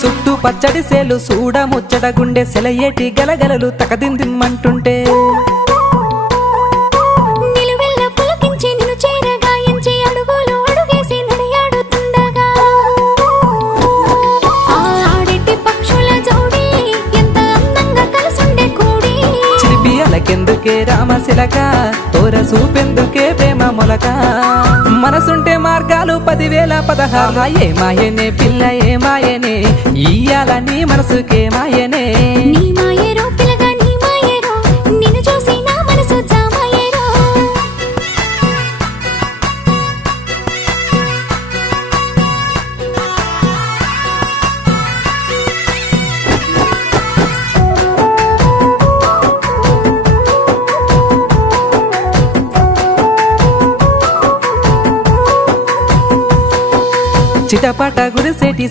సుట్టు పచ్చడి సేలు సూడ ముచ్చట గుండె సెలయేటి గలగలలు తకదిందిమ్మంటుంటే నిలువెల్ల పులకించి నిన్ను చేరగాయించి అడుగులు అడుగేసి నడియాడుతుండగా ఆడేటి పక్షుల జోడి ఎంత అందంగా కలుసుండే కూడి చిలిపి అలకెందుకే రామశిలక తోర సూపెందుకే ప్రేమ మొలక మనసుంటే మార్గాలు 10,000 ఏమాయనే పిల్ల ఏమాయనే ఇయ్యాల నీ మనసుకే మాయనే నీ మాయేరో పిల్లగా నీ మాయేరో నిన్ను చూసి నా మనసు జామాయేరో చిటపట గుడిసేటి